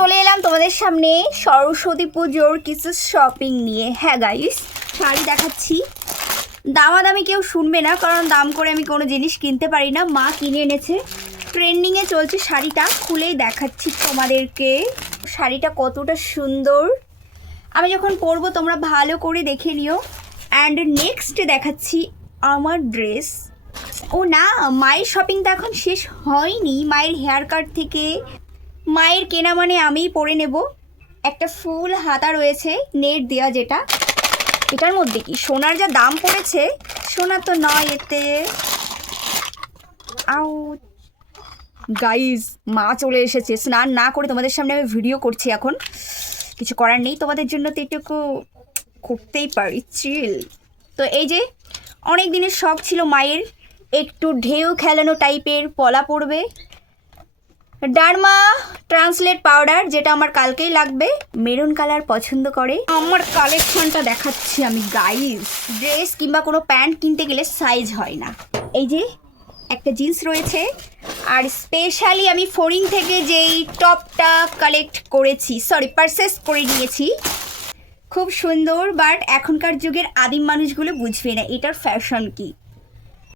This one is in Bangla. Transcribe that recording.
চলে এলাম তোমাদের সামনে সরস্বতী পুজোর কিছু শপিং নিয়ে। হ্যাঁ গাইস, শাড়ি দেখাচ্ছি। দামাদামি কেউ শুনবে না, কারণ দাম করে আমি কোনো জিনিস কিনতে পারি না। মা কিনে এনেছে, ট্রেন্ডিংয়ে চলছে শাড়িটা। খুলেই দেখাচ্ছি তোমাদেরকে শাড়িটা কতটা সুন্দর। আমি যখন পরবো তোমরা ভালো করে দেখে নিও। অ্যান্ড নেক্সট দেখাচ্ছি আমার ড্রেস। ও না, মায়ের শপিংটা এখন শেষ হয়নি। মায়ের হেয়ার কাট থেকে মায়ের কেনা মানে আমিই পরে নেব। একটা ফুল হাতা রয়েছে নেট দেওয়া, যেটা এটার মধ্যে কি সোনার যা দাম পড়েছে, সোনা তো নয় এতে। আউ গাইজ, মা চলে এসেছে। স্নান না করে তোমাদের সামনে আমি ভিডিও করছি এখন, কিছু করার নেই। তোমাদের জন্য তো এটুকু করতেই পারি, চিল। তো এই যে অনেক দিনের শখ ছিল মায়ের একটু ঢেউ খেলানো টাইপের পলা পড়বে। ডার্মা ট্রান্সলেট পাউডার, যেটা আমার কালকেই লাগবে। মেরুন কালার পছন্দ করে। আমার কালেকশনটা দেখাচ্ছি আমি গাইস। ড্রেস কিংবা কোনো প্যান্ট কিনতে গেলে সাইজ হয় না। এই যে একটা জিন্স রয়েছে, আর স্পেশালি আমি ফরিং থেকে যেই টপটা কালেক্ট করেছি, পারচেস করে নিয়েছি, খুব সুন্দর। বাট এখনকার যুগের আদিম মানুষগুলো বুঝবে না এটার ফ্যাশন কি।